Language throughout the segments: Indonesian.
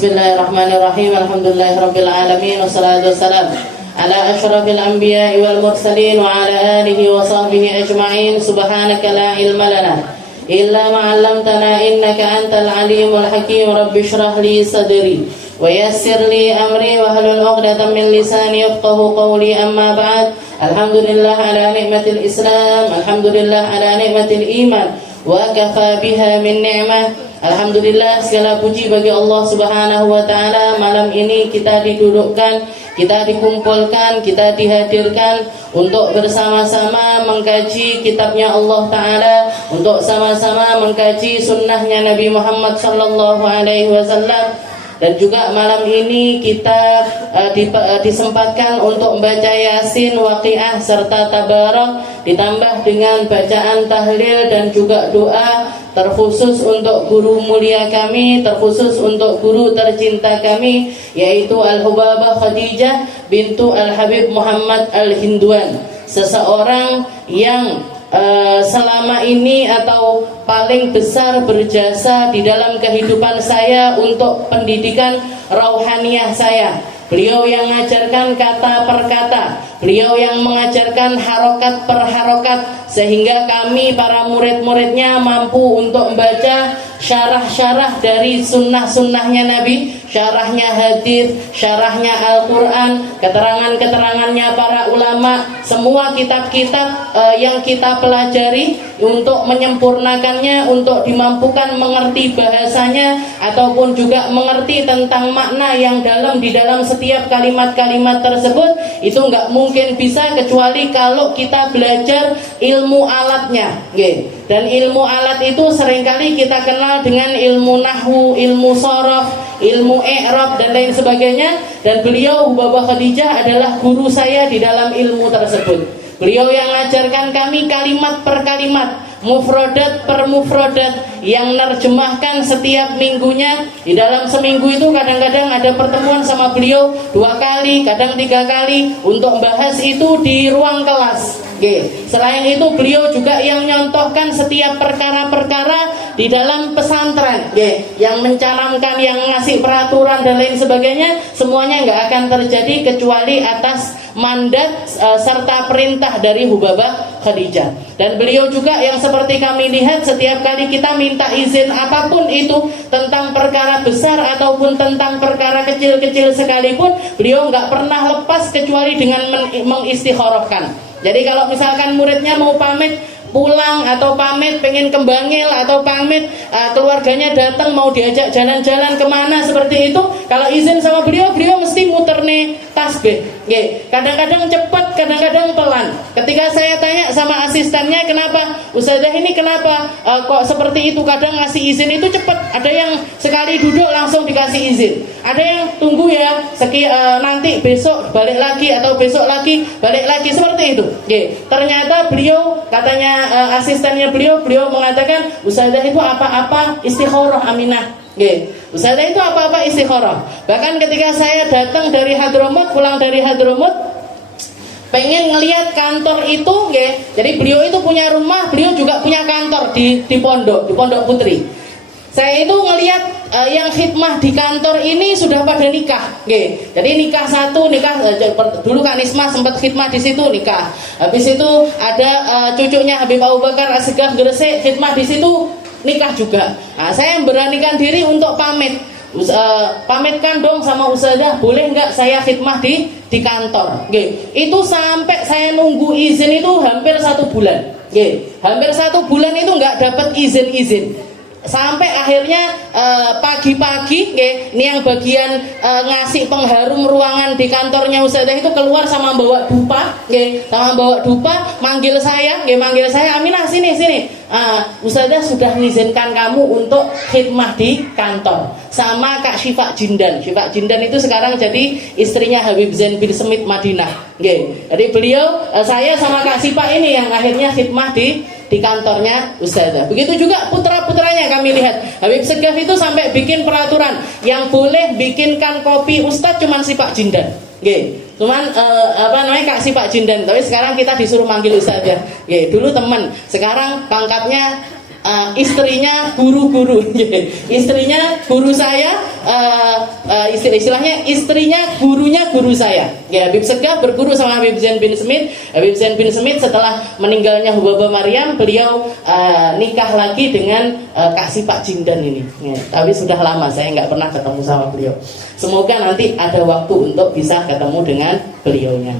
Bismillahirrahmanirrahim. Alhamdulillahirabbil alamin wassalatu wassalam ala asyrafil anbiya'i wal mursalin wa ala alihi wa sahbihi ajma'in. Subhanaka la ilma lana illa ma 'allamtana innaka antal alimul hakim. Rabbi shrah li sadri wa yassir li amri wa hlul 'uqdatam min lisani yafqahu qawli. Amma ba'd. Alhamdulillah ala ni'matil Islam, alhamdulillah ala ni'matil iman, wa kafa biha min ni'mah. Alhamdulillah, segala puji bagi Allah Subhanahu wa taala. Malam ini kita didudukkan, kita dikumpulkan, kita dihadirkan untuk bersama-sama mengkaji kitabnya Allah taala, untuk sama-sama mengkaji sunnahnya Nabi Muhammad sallallahu alaihi wasallam. Dan juga malam ini kita disempatkan untuk membaca Yasin, Waqiah serta Tabarak, ditambah dengan bacaan tahlil dan juga doa terkhusus untuk guru mulia kami, terkhusus untuk guru tercinta kami, yaitu Al-Hubabah Khadijah bintu Al-Habib Muhammad Al-Hindwan, seseorang yang selama ini atau paling besar berjasa di dalam kehidupan saya untuk pendidikan rauhaniyah saya. Beliau yang mengajarkan kata per kata, beliau yang mengajarkan harokat per harokat, sehingga kami para murid-muridnya mampu untuk membaca syarah-syarah dari sunnah-sunnahnya Nabi, syarahnya hadis, syarahnya Al-Quran, keterangan-keterangannya para ulama, semua kitab-kitab yang kita pelajari untuk menyempurnakannya, untuk dimampukan mengerti bahasanya ataupun juga mengerti tentang makna yang dalam di dalam setiap kalimat-kalimat tersebut. Itu nggak mungkin bisa kecuali kalau kita belajar ilmu alatnya. Dan ilmu alat itu seringkali kita kenal dengan ilmu nahwu, ilmu sorof, ilmu i'rab dan lain sebagainya. Dan beliau Hubabah Khadijah adalah guru saya di dalam ilmu tersebut. Beliau yang mengajarkan kami kalimat per kalimat, mufradat per mufradat, yang nerjemahkan setiap minggunya. Di dalam seminggu itu kadang-kadang ada pertemuan sama beliau 2 kali, kadang 3 kali untuk membahas itu di ruang kelas. Selain itu beliau juga yang nyontohkan setiap perkara-perkara di dalam pesantren, yang mencanangkan, yang ngasih peraturan dan lain sebagainya. Semuanya nggak akan terjadi kecuali atas mandat serta perintah dari Hubabah Khadijah. Dan beliau juga yang seperti kami lihat, setiap kali kita minta izin apapun itu, tentang perkara besar ataupun tentang perkara kecil-kecil sekalipun, beliau nggak pernah lepas kecuali dengan mengistikharahkan. Jadi kalau misalkan muridnya mau pamit pulang atau pamit pengen ke Bangil atau pamit keluarganya datang mau diajak jalan-jalan kemana seperti itu, kalau izin sama beliau, beliau mesti muter nih tasbih. Kadang-kadang cepat, kadang-kadang pelan. Ketika saya tanya sama asistennya, kenapa Ustazah ini kenapa kok seperti itu, kadang ngasih izin itu cepat, ada yang sekali duduk langsung dikasih izin, ada yang tunggu ya nanti besok balik lagi atau besok lagi balik lagi, seperti itu. Ternyata beliau, katanya asistennya beliau mengatakan, Ustazah itu apa-apa istikharah aminah. Ustazah itu apa-apa istikharah. Bahkan ketika saya datang dari Hadramut, pulang dari Hadramut, pengen ngelihat kantor itu, jadi beliau itu punya rumah, beliau juga punya kantor di Pondok Putri. Saya itu ngelihat yang khidmah di kantor ini sudah pada nikah, jadi nikah satu, dulu Kak Nisma sempat khidmah di situ, nikah. Habis itu ada cucunya Habib Abu Bakar As-Segaf Gresik khidmah di situ, nikah juga. Nah, saya beranikan diri untuk pamitkan dong sama Ustazah, boleh nggak saya khidmah di kantor. Itu sampai saya nunggu izin itu hampir 1 bulan. Hampir 1 bulan itu nggak dapat izin. Sampai akhirnya pagi-pagi, ini yang bagian ngasih pengharum ruangan di kantornya Ustazah itu keluar sama bawa dupa, manggil saya, Aminah sini. Ustazah sudah mengizinkan kamu untuk khidmah di kantor sama Kak Syifa Jindan. Syifa Jindan itu sekarang jadi istrinya Habib Zain bin Semit Madinah. Jadi beliau, saya sama Kak Syifa ini yang akhirnya khidmah di kantornya Ustazah. Begitu juga putra-putranya kami lihat. Habib Segaf itu sampai bikin peraturan yang boleh bikinkan kopi Ustadz cuman si Pak Jindan. Cuman Kak si Pak Jindan. Tapi sekarang kita disuruh manggil Ustazah. Dulu teman, sekarang pangkatnya istrinya guru-guru. Istrinya guru saya istilahnya istrinya gurunya guru saya. Ya, Habib Segaf berguru sama Habib Zain bin Smith. Habib Zain bin Smith setelah meninggalnya Hubabah Maryam, beliau nikah lagi dengan Kasih Pak Jindan ini. Ya, tapi sudah lama saya nggak pernah ketemu sama beliau. Semoga nanti ada waktu untuk bisa ketemu dengan beliaunya.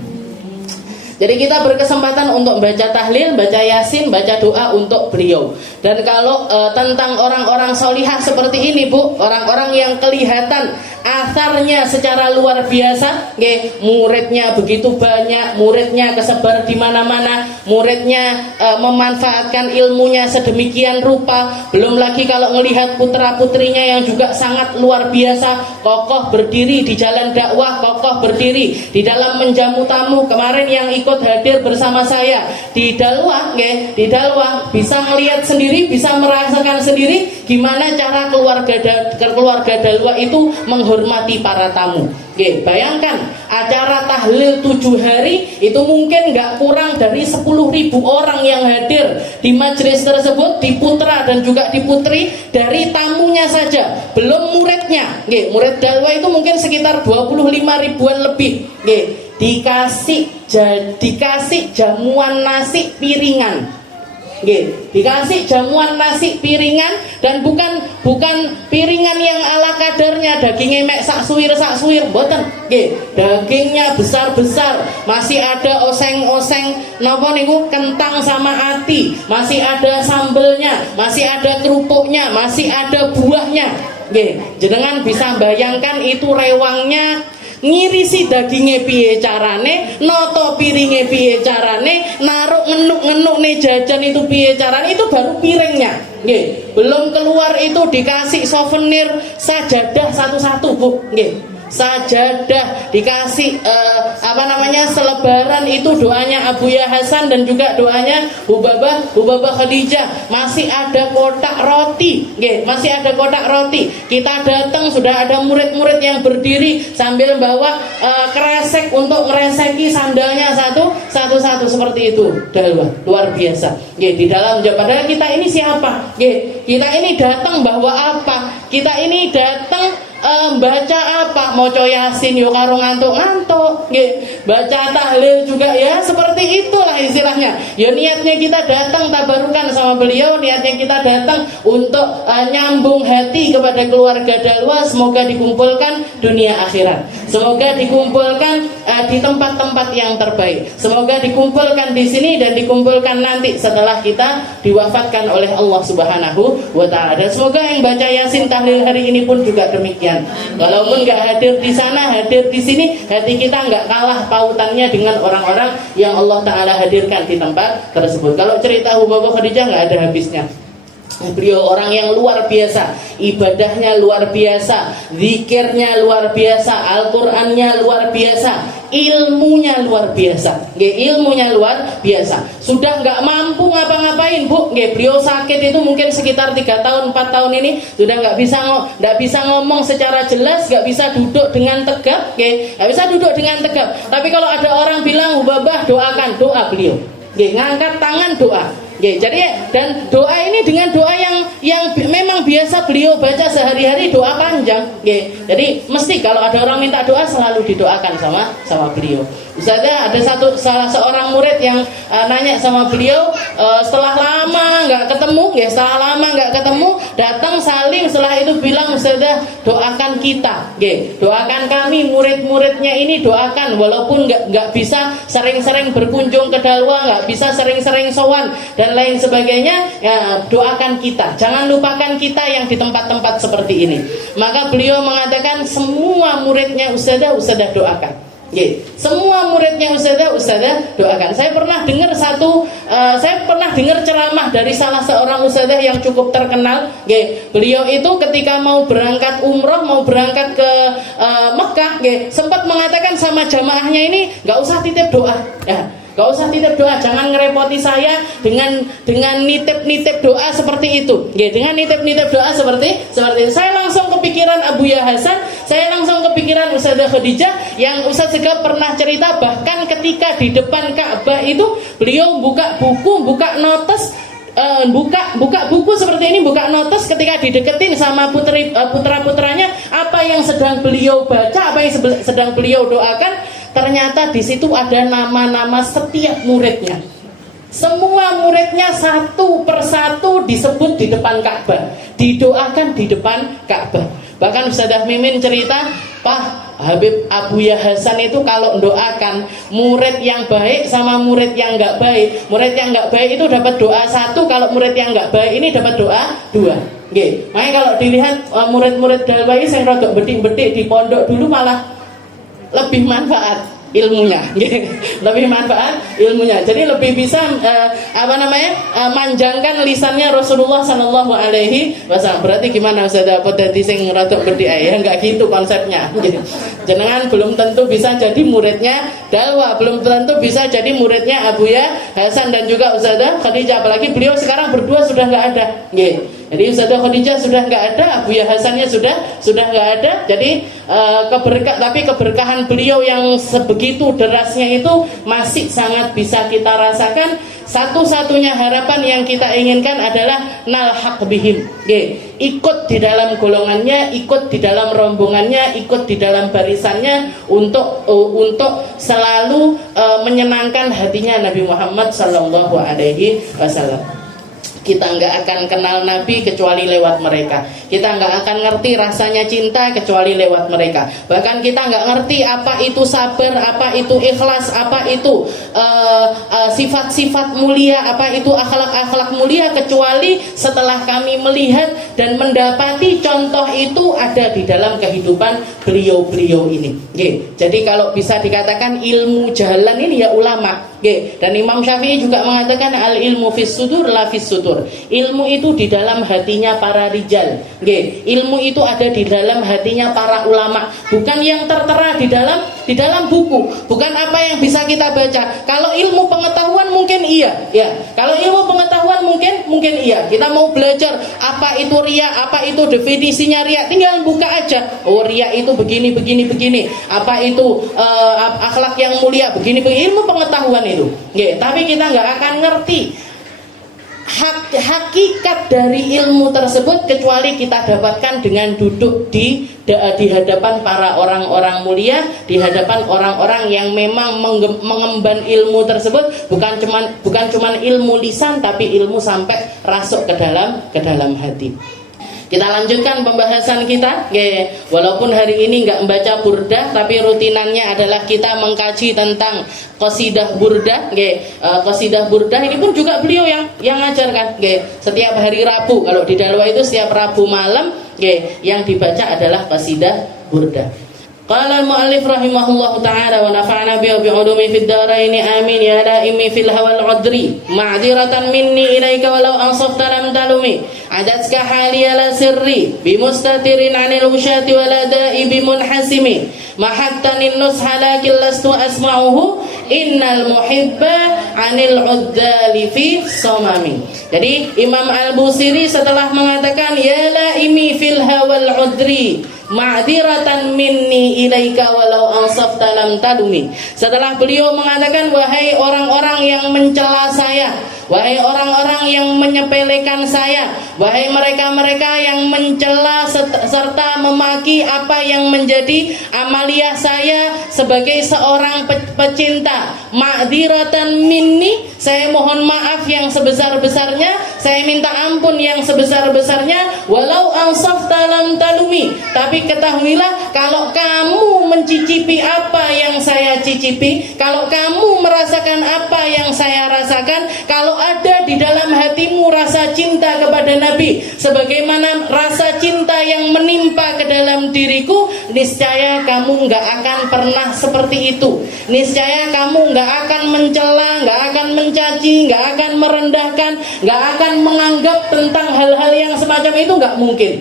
Jadi kita berkesempatan untuk baca tahlil, baca yasin, baca doa untuk beliau. Dan kalau tentang orang-orang solihah seperti ini Bu, orang-orang yang kelihatan asarnya secara luar biasa, muridnya begitu banyak, muridnya kesebar di mana-mana, muridnya memanfaatkan ilmunya sedemikian rupa. Belum lagi kalau melihat putra-putrinya yang juga sangat luar biasa, kokoh berdiri di jalan dakwah, kokoh berdiri di dalam menjamu tamu. Kemarin yang ikut hadir bersama saya di Dalwah, di Dalwah bisa melihat sendiri, bisa merasakan sendiri gimana cara keluarga Dalwah itu menghormati para tamu. Bayangkan acara tahlil 7 hari itu mungkin nggak kurang dari 10.000 orang yang hadir di majelis tersebut, di putra dan juga di putri, dari tamunya saja, belum muridnya. Murid Dalwah itu mungkin sekitar 25 ribuan lebih. Dikasih jamuan nasi piringan. Dikasih jamuan nasi piringan, dan bukan piringan yang ala kadarnya, dagingnya mek sak suwir mboten. Dagingnya besar-besar, masih ada oseng-oseng napa niku kentang sama ati, masih ada sambelnya, masih ada kerupuknya, masih ada buahnya. Jenengan bisa bayangkan itu rewangnya ngirisi dagingnya piye carane, noto piringnya piye carane, naruk ngenuk nih jajan itu piye carane, itu baru piringnya. Belum keluar itu dikasih souvenir sajadah satu-satu Bu. Sajadah dikasih selebaran itu doanya Abuya Hasan dan juga doanya Hubabah Khadijah. Masih ada kotak roti, masih ada kotak roti. Kita datang sudah ada murid-murid yang berdiri sambil bawa kresek untuk mereseki sandalnya satu-satu seperti itu. Dalwah luar biasa. Di dalam padahal kita ini siapa? Kita ini datang bawa apa? Kita ini datang baca apa? Maca yasin yo karo ngantuk-ngantuk, baca tahlil juga ya seperti itulah istilahnya. Ya niatnya kita datang tabarukan sama beliau, niatnya kita datang untuk nyambung hati kepada keluarga Dalwah. Semoga dikumpulkan dunia akhirat, semoga dikumpulkan di tempat-tempat yang terbaik, semoga dikumpulkan di sini dan dikumpulkan nanti setelah kita diwafatkan oleh Allah Subhanahu wa Ta'ala. Dan semoga yang baca yasin tahlil hari ini pun juga demikian. Walaupun nggak hadir di sana, hadir di sini, hati kita nggak kalah pautannya dengan orang-orang yang Allah Ta'ala hadirkan di tempat tersebut. Kalau cerita Hubabah Khadijah nggak ada habisnya. Beliau orang yang luar biasa, ibadahnya luar biasa, zikirnya luar biasa, Al-Qur'annya luar biasa, ilmunya luar biasa. Ilmunya luar biasa. Sudah nggak mampu ngapa-ngapain Bu. Beliau sakit itu mungkin sekitar 3 tahun 4 tahun ini sudah nggak bisa ngomong secara jelas, nggak bisa duduk dengan tegap, nggak bisa duduk dengan tegap. Tapi kalau ada orang bilang Hubabah doakan, doa beliau. Ngangkat tangan doa. Jadi dan doa ini dengan doa yang memang biasa beliau baca sehari-hari, doa panjang. Jadi mesti kalau ada orang minta doa selalu didoakan sama beliau. Ustazah, ada salah seorang murid yang nanya sama beliau, setelah lama nggak ketemu, datang saling, setelah itu bilang, Ustazah doakan kita, doakan kami murid-muridnya ini, doakan walaupun nggak bisa sering-sering berkunjung ke Dalwah, nggak bisa sering-sering sowan dan lain sebagainya, ya, doakan kita, jangan lupakan kita yang di tempat-tempat seperti ini. Maka beliau mengatakan semua muridnya Ustazah doakan. Semua muridnya Ustazah doakan. Saya pernah dengar ceramah dari salah seorang Ustazah yang cukup terkenal. Beliau itu ketika mau berangkat umroh, mau berangkat ke Mekah, sempat mengatakan sama jamaahnya ini, nggak usah titip doa. Gak usah titip doa, jangan ngerepoti saya dengan nitip doa seperti itu. Dengan nitip doa seperti itu. Saya langsung kepikiran Abuya Hasan, saya langsung kepikiran Ustazah Khadijah yang Ustaz Segaf pernah cerita, bahkan ketika di depan Ka'bah itu beliau buka buku, buka notes, buka buku seperti ini, buka notes ketika dideketin sama putra-putranya, apa yang sedang beliau baca, apa yang sedang beliau doakan, ternyata di situ ada nama-nama setiap muridnya. Semua muridnya satu persatu disebut di depan Ka'bah, didoakan di depan Ka'bah. Bahkan Ustazah Mimin cerita, Pak Habib Abuya Hasan itu kalau doakan murid yang baik sama murid yang nggak baik, murid yang nggak baik itu dapat doa satu, kalau murid yang nggak baik ini dapat doa dua. Oke, makanya kalau dilihat murid-murid Dalwai yang rodok bedik-bedik di pondok dulu malah lebih manfaat ilmunya, lebih manfaat ilmunya. Jadi lebih bisa manjangkan lisannya Rasulullah Sallallahu Alaihi Wasallam. Berarti gimana Ustaz dapat dadi sing rodok gede ya? Enggak gitu konsepnya. Jenengan belum tentu bisa jadi muridnya Dalwa, belum tentu bisa jadi muridnya Abuya Hasan dan juga Ustazah Khadijah. Apalagi beliau sekarang berdua sudah nggak ada. Jadi Ustazah Khadijah sudah nggak ada, Abuya Hasannya sudah nggak ada. Jadi tapi keberkahan beliau yang sebegitu derasnya itu masih sangat bisa kita rasakan. Satu-satunya harapan yang kita inginkan adalah nalhaq bihim. Ikut di dalam golongannya, ikut di dalam rombongannya, ikut di dalam barisannya untuk selalu menyenangkan hatinya Nabi Muhammad Sallallahu Alaihi Wasallam. Kita nggak akan kenal Nabi kecuali lewat mereka. Kita nggak akan ngerti rasanya cinta kecuali lewat mereka. Bahkan kita nggak ngerti apa itu sabar, apa itu ikhlas, apa itu sifat-sifat mulia, apa itu akhlak-akhlak mulia, kecuali setelah kami melihat dan mendapati contoh itu ada di dalam kehidupan beliau-beliau ini. Jadi kalau bisa dikatakan ilmu jalan ini ya ulama. Dan Imam Syafi'i juga mengatakan al ilmu fis sudur la fis sudur. Ilmu itu di dalam hatinya para rijal. Ilmu itu ada di dalam hatinya para ulama, bukan yang tertera di dalam buku, bukan apa yang bisa kita baca. Kalau ilmu pengetahuan mungkin iya, ya. Kalau ilmu pengetahuan mungkin iya. Kita mau belajar apa itu riya, apa itu definisinya riya, tinggal buka aja. Oh, riya itu begini. Apa itu akhlak yang mulia begini. Ilmu pengetahuan itu. Tapi kita nggak akan ngerti hakikat dari ilmu tersebut kecuali kita dapatkan dengan duduk di hadapan para orang-orang mulia, di hadapan orang-orang yang memang mengemban ilmu tersebut, bukan cuman ilmu lisan tapi ilmu sampai rasuk ke dalam hati. Kita lanjutkan pembahasan kita. Walaupun hari ini nggak membaca burdah, tapi rutinannya adalah kita mengkaji tentang qasidah burdah. Qasidah burdah ini pun juga beliau yang ngajarkan. Setiap hari Rabu, kalau di Dalwa itu setiap Rabu malam, yang dibaca adalah qasidah burdah. Qala al-mu'allif rahimahullahu ta'ala wa nafa'ana bihi bi 'ulumi fid dharain amin ya daimi fil hawal 'udri ma'dziratan minni ilaika walau ansafta lam talumi adatka hali ala sirri bi mustatirin 'anil usyati wala da'i bi munhasimi mahattanin nusha lakin lastu asma'uhu innal muhibba 'anil 'uddali fi samami. Jadi Imam Al-Busiri setelah mengatakan ya laimi fil hawal 'udri ma'dziratan minni ilaika walau ansafta lam talumi. Setelah beliau mengatakan wahai orang-orang yang mencela saya, wahai orang-orang yang menyepelekan saya, wahai mereka-mereka yang mencela serta memaki apa yang menjadi amaliyah saya sebagai seorang pecinta, ma'dziratan minni, saya mohon maaf yang sebesar-besarnya, saya minta ampun yang sebesar-besarnya, walau ansafta lam talumi, tapi ketahuilah kalau kamu mencicipi apa yang saya cicipi, kalau kamu merasakan apa yang saya rasakan, kalau ada di dalam hatimu rasa cinta kepada Nabi sebagaimana rasa cinta yang menimpa ke dalam diriku, niscaya kamu nggak akan pernah seperti itu. Niscaya kamu nggak akan mencela, nggak akan mencaci, nggak akan merendahkan, nggak akan menganggap tentang hal-hal yang semacam itu, nggak mungkin.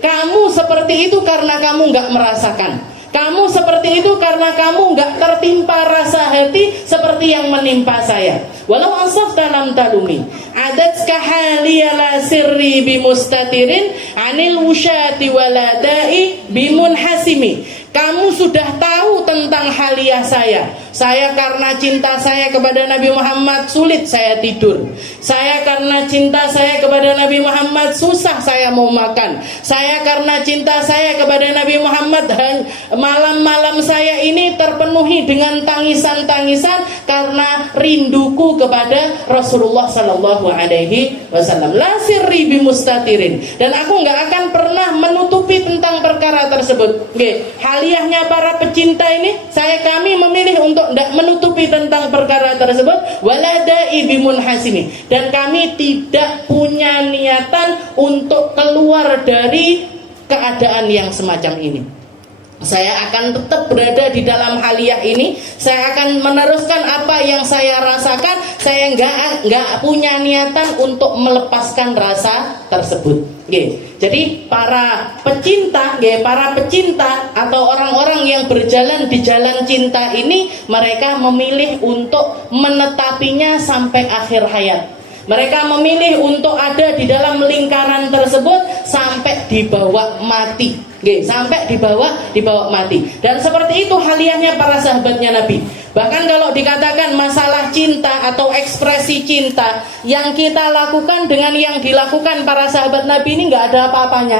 Kamu seperti itu karena kamu nggak merasakan. Kamu seperti itu karena kamu nggak tertimpa rasa hati seperti yang menimpa saya. Walau ansafta lam talumi adatka haliyala sirri bimustatirin anil wusyati waladai bimunhasimi. Kamu sudah tahu tentang tentang haliah saya. Saya karena cinta saya kepada Nabi Muhammad sulit saya tidur. Saya karena cinta saya kepada Nabi Muhammad susah saya mau makan. Saya karena cinta saya kepada Nabi Muhammad malam-malam saya ini terpenuhi dengan tangisan-tangisan karena rinduku kepada Rasulullah sallallahu alaihi wasallam. La sirri bimustatirin. Dan aku nggak akan pernah menutupi tentang perkara tersebut. Oke, haliahnya para pecinta ini, kami memilih untuk tidak menutupi tentang perkara tersebut. Waladai bimunhasimi. Dan kami tidak punya niatan untuk keluar dari keadaan yang semacam ini. Saya akan tetap berada di dalam haliah ini. Saya akan meneruskan apa yang saya rasakan. Saya nggak punya niatan untuk melepaskan rasa tersebut. Jadi para pecinta atau orang-orang yang berjalan di jalan cinta ini, mereka memilih untuk menetapinya sampai akhir hayat. Mereka memilih untuk ada di dalam lingkaran tersebut sampai dibawa mati. Sampai dibawa mati. Dan seperti itu haliahnya para sahabatnya Nabi. Bahkan kalau dikatakan masalah cinta atau ekspresi cinta, yang kita lakukan dengan yang dilakukan para sahabat Nabi ini nggak ada apa-apanya.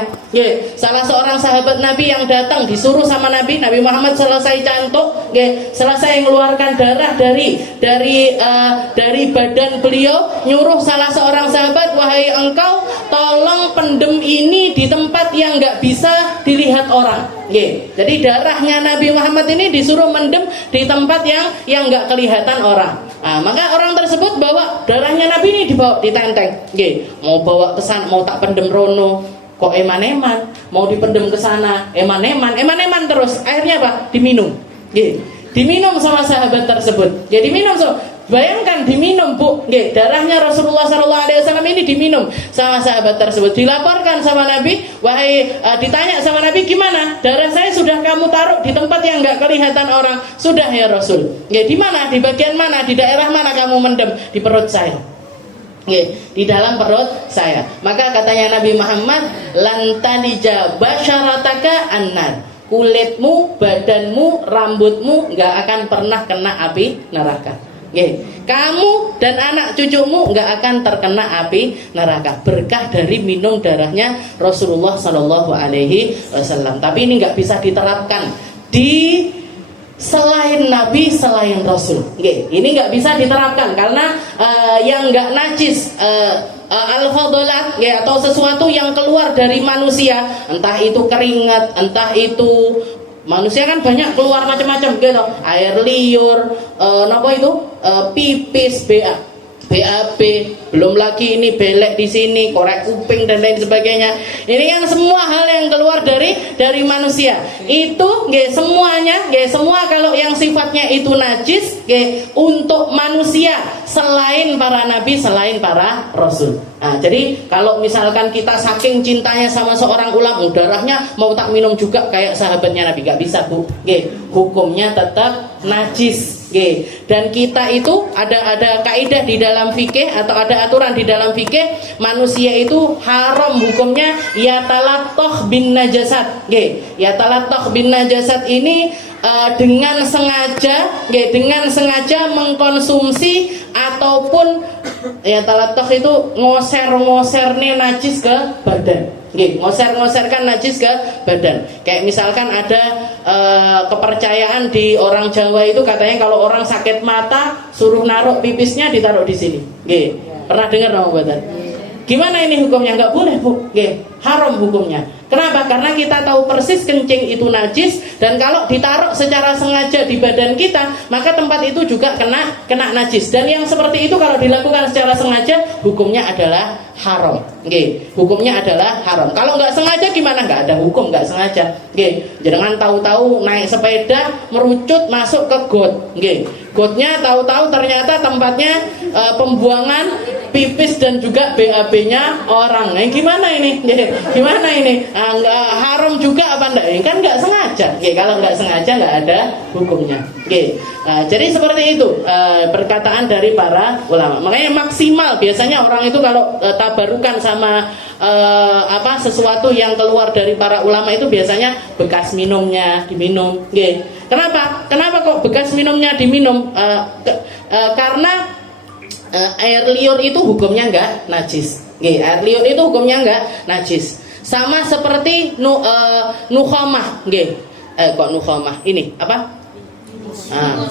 Salah seorang sahabat Nabi yang datang disuruh sama Nabi Muhammad selesai cantuk, selesai mengeluarkan darah dari badan beliau, nyuruh salah seorang sahabat, wahai engkau, tolong pendem ini di tempat yang nggak bisa dilihat orang. Jadi darahnya Nabi Muhammad ini disuruh mendem di tempat yang nggak kelihatan orang. Maka orang tersebut bawa darahnya Nabi ini, dibawa ditenteng. Mau bawa ke sana, mau tak pendem rono, kok eman-eman, mau dipendem ke sana, eman-eman terus. Akhirnya apa? Diminum. Diminum sama sahabat tersebut. Diminum bayangkan diminum, Bu. Darahnya Rasulullah SAW ini diminum sama sahabat tersebut. Dilaporkan sama Nabi, ditanya sama Nabi, gimana? Darah saya sudah kamu taruh di tempat yang nggak kelihatan orang. Sudah ya Rasul. Di mana? Di bagian mana? Di daerah mana kamu mendem? Di perut saya. Di dalam perut saya. Maka katanya Nabi Muhammad, lantanija basyarataka annar. Kulitmu, badanmu, rambutmu nggak akan pernah kena api neraka. Kamu dan anak cucumu nggak akan terkena api neraka berkah dari minum darahnya Rasulullah Shallallahu Alaihi Wasallam. Tapi ini nggak bisa diterapkan di selain Nabi, selain Rasul. Ini nggak bisa diterapkan karena yang nggak najis, al-fadlat, atau sesuatu yang keluar dari manusia, entah itu keringat, entah itu manusia kan banyak keluar macam-macam gitu, air liur, pipis, BAB, belum lagi ini belek di sini, korek kuping dan lain sebagainya. Ini kan semua hal yang keluar dari manusia. Itu semuanya, semua kalau yang sifatnya itu najis, untuk manusia selain para nabi, selain para rasul. Jadi kalau misalkan kita saking cintanya sama seorang ulama, darahnya mau tak minum juga kayak sahabatnya Nabi, gak bisa, Bu. Hukumnya tetap najis. Dan kita itu ada kaidah di dalam fikih atau ada aturan di dalam fikih, manusia itu haram hukumnya yatalattah bin najasat. Yatalattah bin najasat ini dengan sengaja mengkonsumsi ataupun yatalattah itu ngoser nih najis ke badan. Ngoser-ngoserkan najis ke badan. Kayak misalkan ada kepercayaan di orang Jawa itu, katanya kalau orang sakit mata suruh naruh pipisnya ditaruh di sini. Pernah dengar nama badan? Gimana ini hukumnya? Nggak boleh, Bu. Haram hukumnya. Kenapa? Karena kita tahu persis kencing itu najis, dan kalau ditaruh secara sengaja di badan kita, maka tempat itu juga kena najis. Dan yang seperti itu kalau dilakukan secara sengaja, hukumnya adalah haram. Hukumnya adalah haram. Kalau nggak sengaja gimana? Nggak ada hukum nggak sengaja. Jangan tahu-tahu naik sepeda merucut masuk ke got. Gotnya tahu-tahu ternyata tempatnya pembuangan pipis dan juga BAB-nya orang. Gimana ini? Gimana ini? Haram juga apa enggak? Kan nggak sengaja. Kalau nggak sengaja nggak ada hukumnya. Jadi seperti itu perkataan dari para ulama. Makanya maksimal biasanya orang itu kalau tabarukan sama sesuatu yang keluar dari para ulama itu biasanya bekas minumnya diminum. Nggih. Kenapa? Kenapa kok bekas minumnya diminum? Karena air liur itu hukumnya enggak najis. Nggih, air liur itu hukumnya enggak najis. Sama seperti nukhamah, nggih. Kok nukhamah? Ini apa?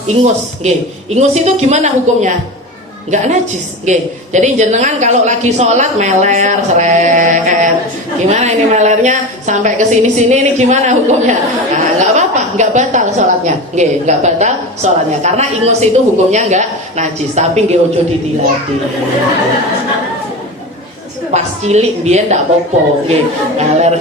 Ingus, nggih. Ingus itu gimana hukumnya? Enggak najis, nggih. Jadi jenengan kalau lagi sholat meler, seret. Gimana ini melernya sampai ke sini-sini ini gimana hukumnya? Enggak apa-apa, enggak batal sholatnya. Nggih, enggak batal sholatnya karena ingus itu hukumnya enggak najis, tapi nggih ojo ditilati. Pas cilik biyen ndak popo, nggih. Meler.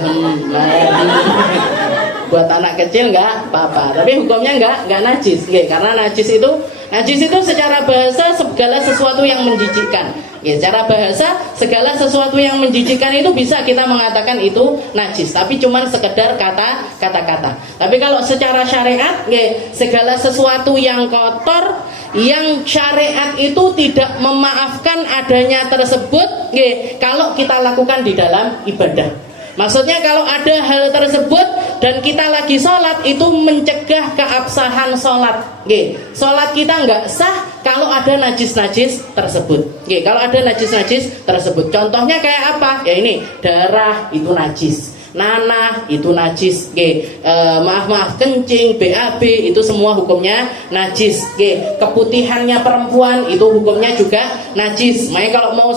Buat anak kecil enggak apa-apa, tapi hukumnya enggak najis, nggih. Karena najis itu secara bahasa segala sesuatu yang menjijikkan. Ya, secara bahasa segala sesuatu yang menjijikkan itu bisa kita mengatakan itu najis, tapi cuman sekedar kata-kata. Tapi kalau secara syariat, ya, segala sesuatu yang kotor yang syariat itu tidak memaafkan adanya tersebut, ya, kalau kita lakukan di dalam ibadah. Maksudnya kalau ada hal tersebut dan kita lagi sholat itu mencegah keabsahan sholat. Sholat kita nggak sah kalau ada najis-najis tersebut. Kalau ada najis-najis tersebut. Contohnya kayak apa? Ya ini darah itu najis, nanah itu najis. Maaf kencing, BAB itu semua hukumnya najis. Keputihannya perempuan itu hukumnya juga najis. Makanya kalau mau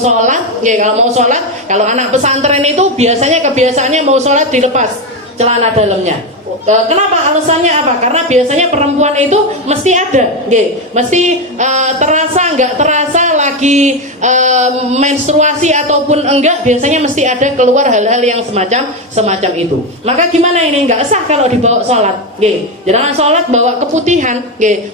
sholat, kalau anak pesantren itu biasanya kebiasaannya mau sholat dilepas celana dalamnya. Kenapa? Alasannya apa? Karena biasanya perempuan itu mesti ada, mesti terasa nggak terasa lagi menstruasi ataupun enggak, biasanya mesti ada keluar hal-hal yang semacam itu. Maka gimana ini? Nggak sah kalau dibawa sholat. Jangan sholat bawa keputihan,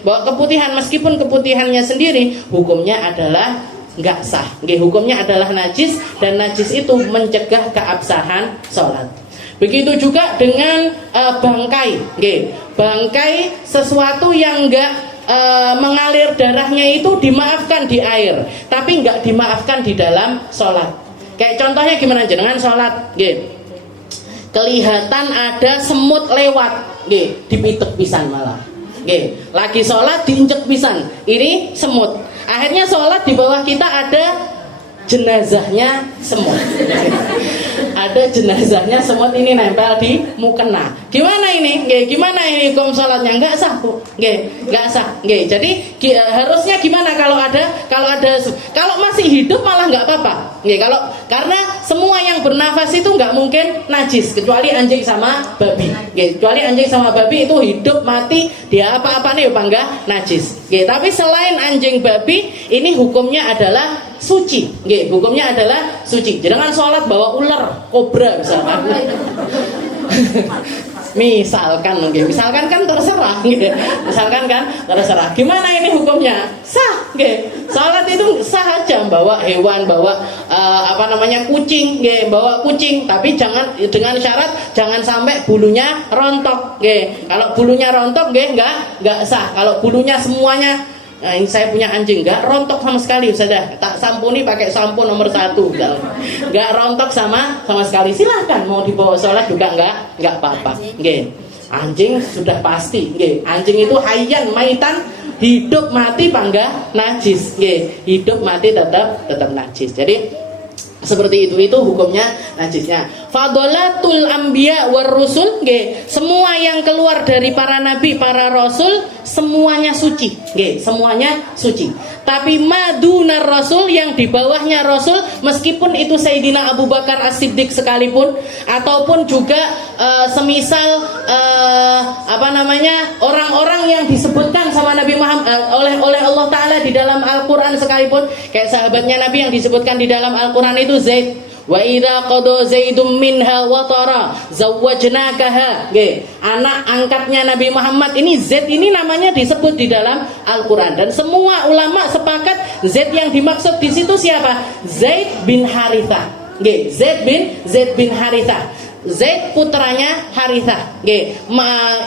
bawa keputihan meskipun keputihannya sendiri hukumnya adalah nggak sah. Hukumnya adalah najis dan najis itu mencegah keabsahan sholat. Begitu juga dengan bangkai. Bangkai sesuatu yang enggak mengalir darahnya itu dimaafkan di air, tapi enggak dimaafkan di dalam sholat. Kayak contohnya gimana? Jenengan sholat, kelihatan ada semut lewat, dipitek pisan malah. Lagi sholat diinjek pisan, ini semut. Akhirnya sholat di bawah kita ada jenazahnya semut. Ada jenazahnya semut ini nempel di mukena. Gimana ini? Gimana ini hukum sholatnya? Enggak sah, Bu. Enggak sah. Jadi harusnya gimana kalau masih hidup malah enggak apa-apa. Karena semua yang bernafas itu enggak mungkin najis kecuali anjing sama babi. Kecuali anjing sama babi itu hidup mati dia apa-apane ya enggak najis. Tapi selain anjing babi ini hukumnya adalah suci. Hukumnya adalah suci. Jangan sholat bawa ular, kobra misalkan. Misalkan kan terserah, misalkan kan terserah. Gimana ini hukumnya? Sah, sholat itu sah aja bawa hewan, bawa kucing, bawa kucing, tapi jangan dengan syarat jangan sampai bulunya rontok, Kalau bulunya rontok, nggak sah. Kalau bulunya semuanya, nah, ini saya punya anjing, nggak rontok sama sekali, sudah tak sampuni pakai sampo nomor 1, nggak rontok sama sekali, silahkan mau dibawa sholat juga nggak apa-apa. Anjing sudah pasti, anjing itu hayyan maitan, hidup mati pangga najis, hidup mati tetap najis. Jadi seperti itu hukumnya najisnya. Fadolatul anbiya war rusul, semua yang keluar dari para nabi, para rasul semuanya suci, semuanya suci. Tapi madunar rasul, yang di bawahnya rasul, meskipun itu Sayyidina Abu Bakar As-Siddiq sekalipun, ataupun juga semisal orang-orang yang disebutkan sama Nabi Muhammad oleh Allah Ta'ala di dalam Al-Quran sekalipun, kayak sahabatnya Nabi yang disebutkan di dalam Al-Quran itu Zaid. Wa idza qada Zaidum minha watara zawwajnakaha. Anak angkatnya Nabi Muhammad ini Zaid ini namanya disebut di dalam Al-Qur'an, dan semua ulama sepakat Zaid yang dimaksud di situ siapa? Zaid bin Harithah. Zaid bin Harithah. Zaid putranya Harithah.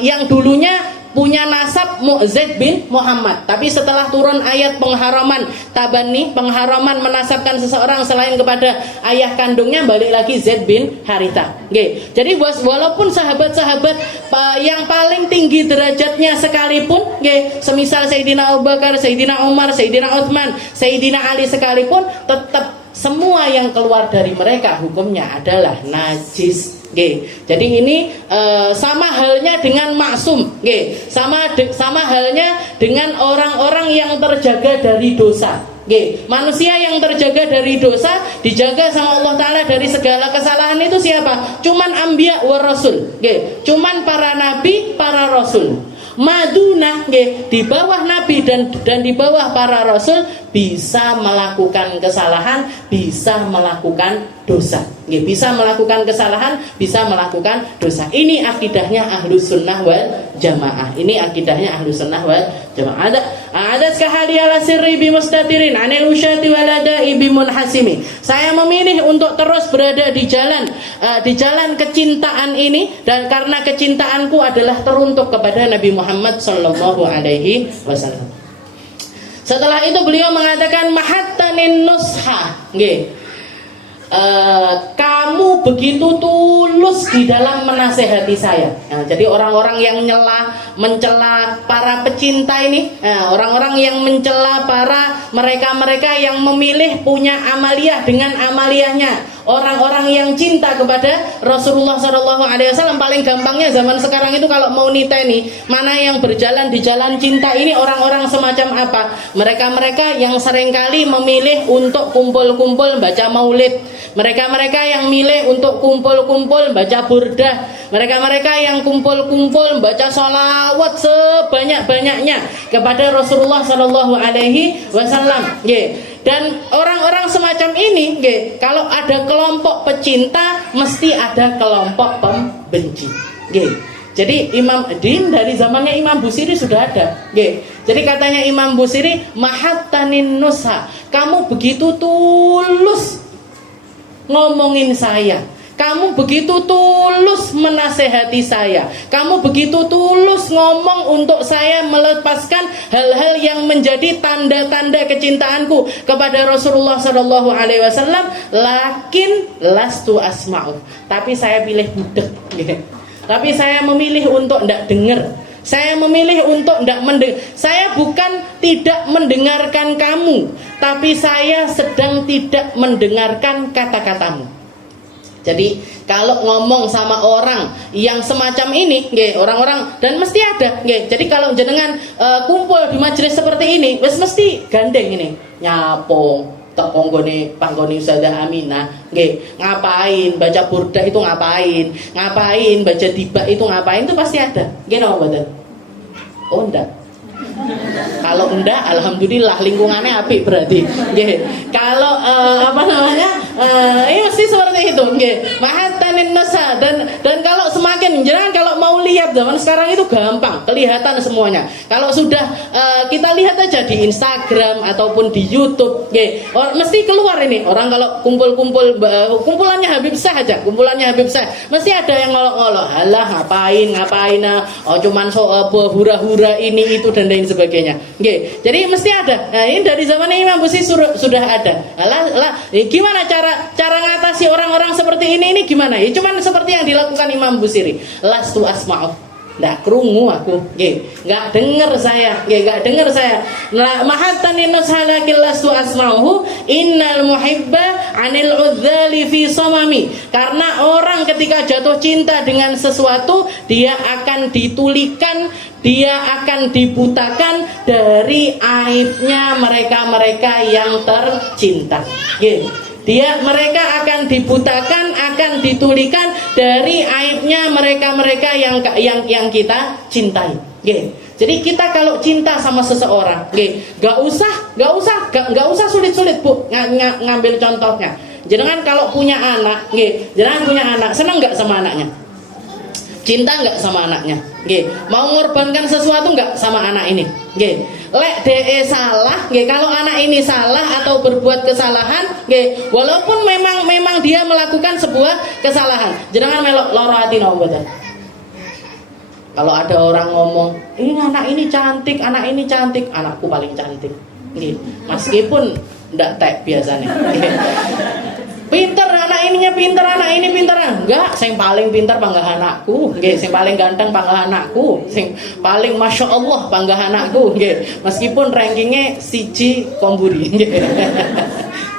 Yang dulunya punya nasab Zaid bin Muhammad. Tapi setelah turun ayat pengharaman tabani, pengharaman menasabkan seseorang selain kepada ayah kandungnya, balik lagi Zaid bin Harithah. Oke. Jadi walaupun sahabat-sahabat yang paling tinggi derajatnya sekalipun, oke, semisal Sayyidina Abu Bakar, Sayyidina Umar, Sayyidina Utsman, Sayyidina Ali sekalipun, tetap semua yang keluar dari mereka hukumnya adalah najis. Jadi ini sama halnya dengan maksum, sama halnya dengan orang-orang yang terjaga dari dosa. Manusia yang terjaga dari dosa, dijaga sama Allah Ta'ala dari segala kesalahan itu siapa? Cuman anbiya wa rasul, cuman para nabi, para rasul. Maduna, di bawah nabi dan di bawah para rasul bisa melakukan kesalahan, bisa melakukan dosa. Bisa melakukan kesalahan, bisa melakukan dosa. Ini akidahnya Ahlus Sunnah wal Jamaah. Ini akidahnya Ahlus Sunnah wal Jamaah. Ada sekali ala sirri bimustatirin anil usyati walada ibimun hasimi. Saya memilih untuk terus berada di jalan kecintaan ini, dan karena kecintaanku adalah teruntuk kepada Nabi Muhammad sallallahu alaihi wasallam. Setelah itu beliau mengatakan mahattanin nusha. Kamu begitu tulus di dalam menasehati saya. Nah, jadi orang-orang yang mencela para pecinta ini, orang-orang yang mencela para mereka yang memilih punya amaliyah dengan amaliyahnya, orang-orang yang cinta kepada Rasulullah SAW. Paling gampangnya zaman sekarang itu kalau mau niteni mana yang berjalan di jalan cinta ini, orang-orang semacam apa? Mereka yang seringkali memilih untuk kumpul-kumpul baca maulid, mereka yang milih untuk kumpul-kumpul baca burdah, mereka yang kumpul-kumpul baca sholawat sebanyak-banyaknya kepada Rasulullah SAW. Dan orang-orang semacam ini, kalau ada kelompok pecinta, mesti ada kelompok pembenci. Jadi Imam Din dari zamannya Imam Busiri sudah ada. Jadi katanya Imam Busiri, mahattanin nusha, kamu begitu tulus ngomongin saya, kamu begitu tulus menasehati saya, kamu begitu tulus ngomong untuk saya melepaskan hal-hal yang menjadi tanda-tanda kecintaanku kepada Rasulullah SAW. Lakin lastu asma'u, tapi saya pilih budek. Tapi saya memilih untuk tidak dengar. Saya memilih untuk tidak mendengar. Saya bukan tidak mendengarkan kamu, tapi saya sedang tidak mendengarkan kata-katamu. Jadi kalau ngomong sama orang yang semacam ini, orang-orang, dan mesti ada. Jadi kalau jenengan kumpul di majelis seperti ini, mesti gandeng ini, nyapong tekonggone panggone Ustazah Aminah, ngapain baca burdah itu, ngapain baca tiba itu, ngapain, itu pasti ada. Napa mboten? Oh ndak. Kalau enggak, alhamdulillah lingkungannya apik berarti. Kalau ini mesti seperti itu. Mahattanin nasa, dan kalau semakin jangan, kalau mau lihat zaman sekarang itu gampang kelihatan semuanya. Kalau sudah kita lihat aja di Instagram ataupun di YouTube, mesti keluar ini orang kalau kumpul-kumpul, kumpulannya Habib Syekh aja, mesti ada yang ngolok-ngolok, halah ngapain, cuman hura-hura ini itu dan lain sebagainya. Jadi mesti ada. Nah, ini dari zaman Imam Busiri sudah ada. Gimana cara ngatasi orang-orang seperti ini gimana? Ya cuman seperti yang dilakukan Imam Busiri. Lastu asma'u. Nggak kerungu aku, nggak dengar saya. Mahattanin nushalakil lastu asma'uhu innal muhibba anil udzali fi samami. Karena orang ketika jatuh cinta dengan sesuatu, dia akan ditulikan, dia akan dibutakan dari aibnya mereka yang tercinta. Mereka akan dibutakan, akan ditulikan dari aibnya mereka yang kita cintai. Jadi kita kalau cinta sama seseorang, gak usah sulit-sulit Bu ngambil contohnya. Jangan kalau punya anak, senang nggak sama anaknya? Cinta nggak sama anaknya? Mau mengorbankan sesuatu nggak sama anak ini? Lek de salah, kalau anak ini salah atau berbuat kesalahan, walaupun memang dia melakukan sebuah kesalahan, jangan melok loro ati napa mboten? Kalau ada orang ngomong, ini anak ini cantik, anakku paling cantik. Nggih. Meskipun ndak tek biasanya. Pinter anak ininya pinter, anak ini pinter. Enggak, sing paling pinter panggah anakku. Nggih, sing paling ganteng panggah anakku. Sing paling masya Allah panggah anakku. Nggih. Meskipun rankingnya siji komburi.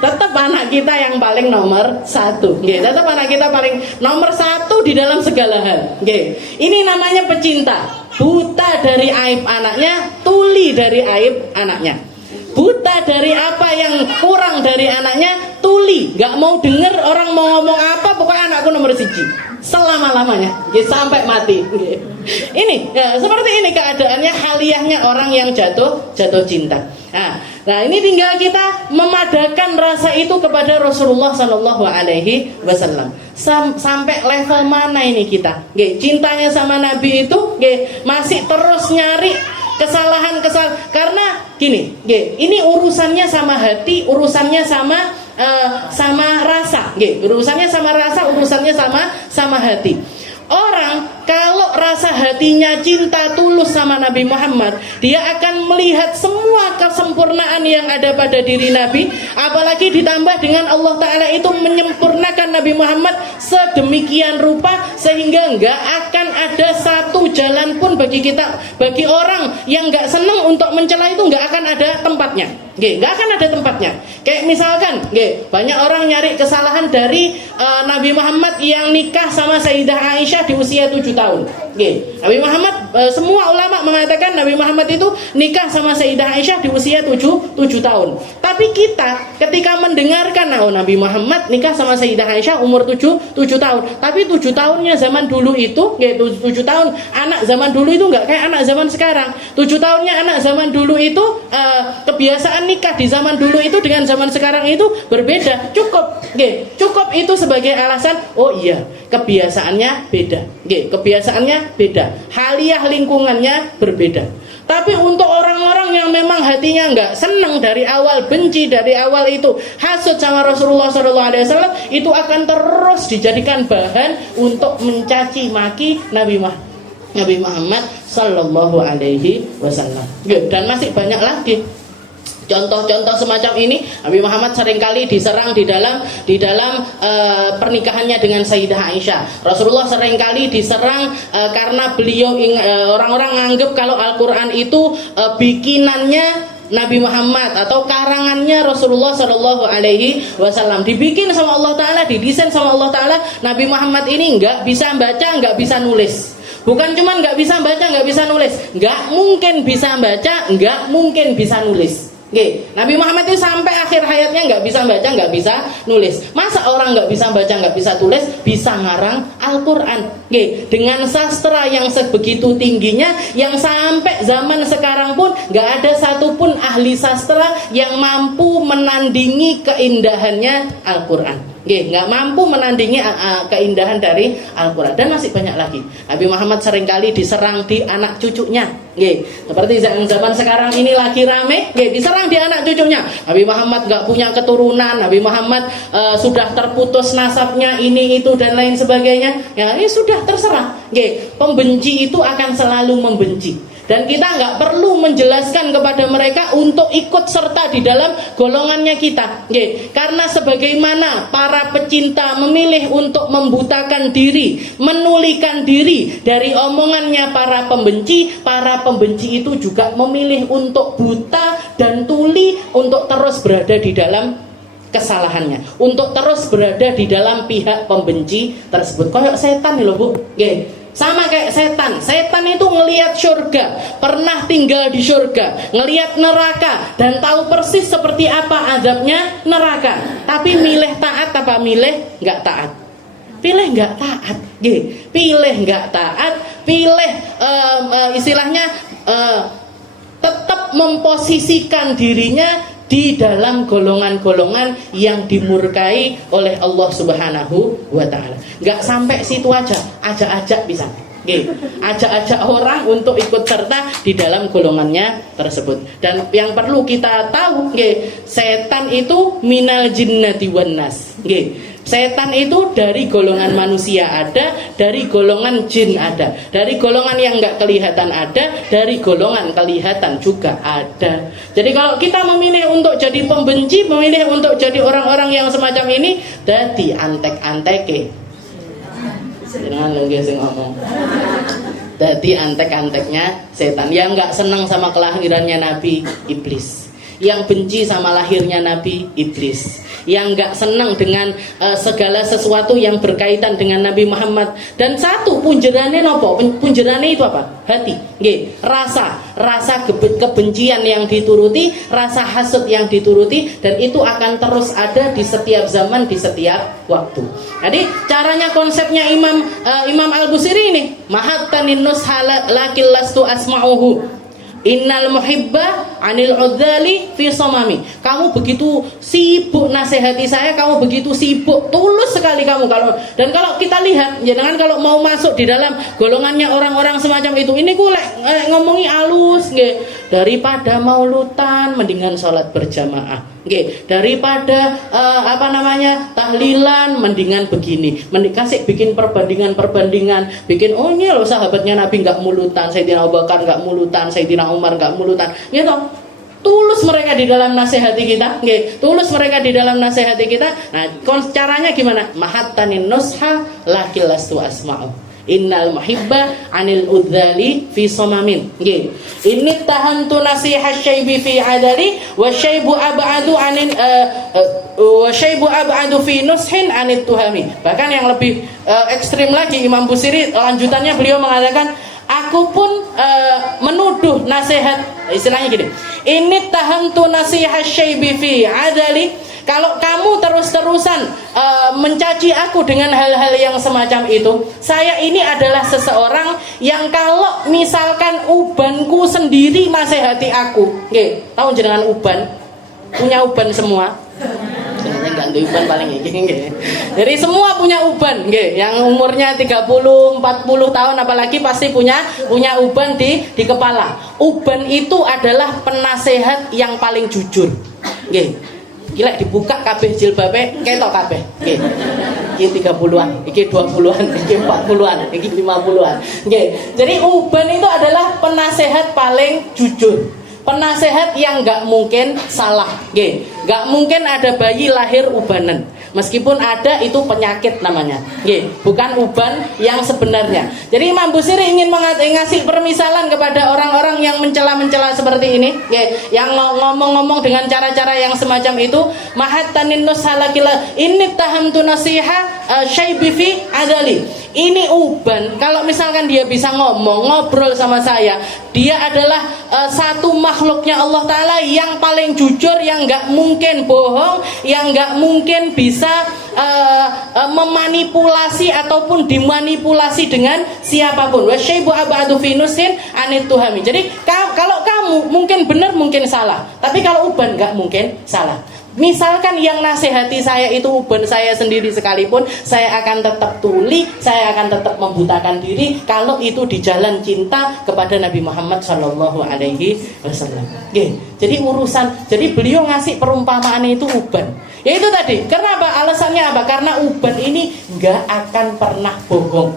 Tetap anak kita yang paling nomor 1. Nggih, tetap anak kita paling nomor 1 di dalam segala hal. Nggih. Ini namanya pecinta. Buta dari aib anaknya, tuli dari aib anaknya. Buta dari apa yang kurang dari anaknya, tuli, nggak mau denger orang mau ngomong apa, pokoknya anakku nomor 1 selama-lamanya, sampai mati. Ini ya, seperti ini keadaannya, haliahnya orang yang jatuh cinta. Nah ini tinggal kita memadakan rasa itu kepada Rasulullah Sallallahu Alaihi Wasallam. Sampai level mana ini kita? Cintanya sama Nabi itu masih terus nyari kesalahan karena gini, ini urusannya sama hati, urusannya sama rasa, urusannya sama rasa, urusannya sama hati. Orang kalau rasa hatinya cinta tulus sama Nabi Muhammad, dia akan melihat semua kesempurnaan yang ada pada diri Nabi, apalagi ditambah dengan Allah Ta'ala itu menyempurnakan Nabi Muhammad sedemikian rupa sehingga nggak akan ada satu jalan pun bagi orang yang nggak seneng untuk mencela itu nggak akan ada tempatnya. Nggak akan ada tempatnya. Kayak misalkan, banyak orang nyari kesalahan dari Nabi Muhammad yang nikah sama Sayyidah Aisyah di usia 7 tahun. Nabi Muhammad, semua ulama mengatakan Nabi Muhammad itu nikah sama Sayyidah Aisyah di usia 7 tahun. Tapi kita ketika mendengarkan Nabi Muhammad nikah sama Sayyidah Aisyah umur 7 tahun. Tapi 7 tahunnya zaman dulu itu, 7 tahun anak zaman dulu itu nggak kayak anak zaman sekarang. 7 tahunnya anak zaman dulu itu kebiasaan nikah di zaman dulu itu dengan zaman sekarang itu berbeda. Cukup itu sebagai alasan. Oh iya, kebiasaannya beda. Kebiasaannya beda. Haliah lingkungannya berbeda. Tapi untuk orang-orang yang memang hatinya nggak senang dari awal, benci dari awal itu, hasud sama Rasulullah SAW, itu akan terus dijadikan bahan untuk mencaci maki Nabi Muhammad Sallallahu Alaihi Wasallam. Dan masih banyak lagi contoh-contoh semacam ini. Nabi Muhammad seringkali diserang di dalam pernikahannya dengan Sayyidah Aisyah. Rasulullah seringkali diserang karena beliau orang-orang nganggep kalau Al-Quran itu bikinannya Nabi Muhammad atau karangannya Rasulullah Shallallahu Alaihi Wasallam, dibikin sama Allah Taala, didesain sama Allah Taala. Nabi Muhammad ini nggak bisa baca, nggak bisa nulis. Bukan cuma nggak bisa baca, nggak bisa nulis, nggak mungkin bisa baca, nggak mungkin bisa nulis. Nabi Muhammad itu sampai akhir hayatnya nggak bisa baca, nggak bisa nulis. Masa orang nggak bisa baca, nggak bisa tulis, bisa ngarang Al-Quran? Dengan sastra yang sebegitu tingginya, yang sampai zaman sekarang pun nggak ada satupun ahli sastra yang mampu menandingi keindahannya Al-Quran. Nggak mampu menandingi keindahan dari Al-Quran. Dan masih banyak lagi. Nabi Muhammad seringkali diserang di anak cucunya. Seperti zaman sekarang ini lagi rame, diserang di anak cucunya. Nabi Muhammad nggak punya keturunan, Nabi Muhammad sudah terputus nasabnya, ini itu dan lain sebagainya. Ya, ini sudah terserah. Pembenci itu akan selalu membenci. Dan kita nggak perlu menjelaskan kepada mereka untuk ikut serta di dalam golongannya kita. Karena sebagaimana para pecinta memilih untuk membutakan diri, menulikan diri dari omongannya para pembenci itu juga memilih untuk buta dan tuli untuk terus berada di dalam kesalahannya, untuk terus berada di dalam pihak pembenci tersebut. Kayak setan nih loh Bu. Sama kayak setan itu ngelihat surga, pernah tinggal di surga, ngelihat neraka dan tahu persis seperti apa azabnya neraka. Tapi milih taat apa milih nggak taat? Pilih nggak taat, pilih nggak taat, pilih istilahnya tetap memposisikan dirinya di dalam golongan-golongan yang dimurkai oleh Allah Subhanahu wa Ta'ala. Gak sampai situ aja, ajak-ajak bisa. Ajak-ajak orang untuk ikut serta di dalam golongannya tersebut. Dan yang perlu kita tahu, setan itu minal jinnati wan nas. Setan itu dari golongan manusia ada, dari golongan jin ada, dari golongan yang nggak kelihatan ada, dari golongan kelihatan juga ada. Jadi kalau kita memilih untuk jadi pembenci, memilih untuk jadi orang-orang yang semacam ini, dadi antek-anteke. Jangan nunggu sing ngomong. Dadi antek-anteknya setan yang nggak senang sama kelahirannya Nabi, iblis. Yang benci sama lahirnya Nabi, iblis. Yang nggak senang dengan segala sesuatu yang berkaitan dengan Nabi Muhammad. Dan satu punjerane nopo? Punjerane itu apa? Hati. Nggih, rasa kebencian yang dituruti, rasa hasad yang dituruti, dan itu akan terus ada di setiap zaman, di setiap waktu. Jadi caranya, konsepnya Imam Al-Busiri ini, mahattanin nusha lakil lastu asma'uhu. Innal muhibba anil udzali fi somami. Kamu begitu sibuk nasihati saya, kamu begitu sibuk, tulus sekali kamu. Kalau kita lihat, jangan kalau mau masuk di dalam golongannya orang-orang semacam itu, ini ku ngomongi alus nggih, daripada maulutan mendingan sholat berjamaah. Nggih, daripada tahlilan mendingan begini. Kasih bikin perbandingan, bikin ini loh sahabatnya Nabi nggak mulutan, Sayyidina Abu Bakar nggak mulutan, Sayyidina Umar nggak mulutan. Gitu. Tulus mereka di dalam nasihati kita, nggih. Tulus mereka di dalam nasihati kita. Nah, caranya gimana? Mahattanin nusha lakil lastu asma'u. Innal muhibba anil udzali fi somamin. Nggih. Ini tahantu nasihat syaibi fi adali wa syaibu ab'adu anil wa syaibu ab'adu fi nushin anit tuhami. Bahkan yang lebih ekstrim lagi, Imam Busiri lanjutannya beliau mengatakan, aku pun menuduh nasihat, istilahnya gini, ini tahantu nasihat syaibi fi adali. Kalau kamu terus-terusan mencaci aku dengan hal-hal yang semacam itu, saya ini adalah seseorang yang kalau misalkan ubanku sendiri nasihati aku, nggih, tahu jenengan uban? Punya uban semua? Saya enggak duwe uban paling nggih. Jadi semua punya uban, nggih, yang umurnya 30, 40 tahun apalagi pasti punya uban di kepala. Uban itu adalah penasehat yang paling jujur. Nggih. Gila dibuka kabeh jilbabe ketok kabeh. Nggih. Iki 30-an, iki 20-an, iki 40-an, iki 50-an. Nggih. Jadi uban itu adalah penasehat paling jujur. Penasehat yang enggak mungkin salah. Nggih. Enggak mungkin ada bayi lahir ubanan. Meskipun ada, itu penyakit namanya. Nggih, bukan uban yang sebenarnya. Jadi Imam Busiri ingin ngasih permisalan kepada orang-orang yang mencela-mencela seperti ini, nggih, yang ngomong-ngomong dengan cara-cara yang semacam itu. Mahattanin nushalakila ini tahamtu nasiha syaibi fi adali. Ini uban, kalau misalkan dia bisa ngobrol sama saya, dia adalah satu makhluknya Allah Ta'ala yang paling jujur, yang gak mungkin bohong, yang gak mungkin bisa memanipulasi ataupun dimanipulasi dengan siapapun. Wasyaibu abadu finusin anit tuhami. Jadi kalau kamu mungkin benar mungkin salah, tapi kalau uban gak mungkin salah. Misalkan yang nasihati saya itu uban saya sendiri sekalipun, saya akan tetap tuli, saya akan tetap membutakan diri kalau itu di jalan cinta kepada Nabi Muhammad SAW. Jadi beliau ngasih perumpamaan itu uban. Ya itu tadi. Kenapa? Alasannya apa? Karena uban ini nggak akan pernah bohong.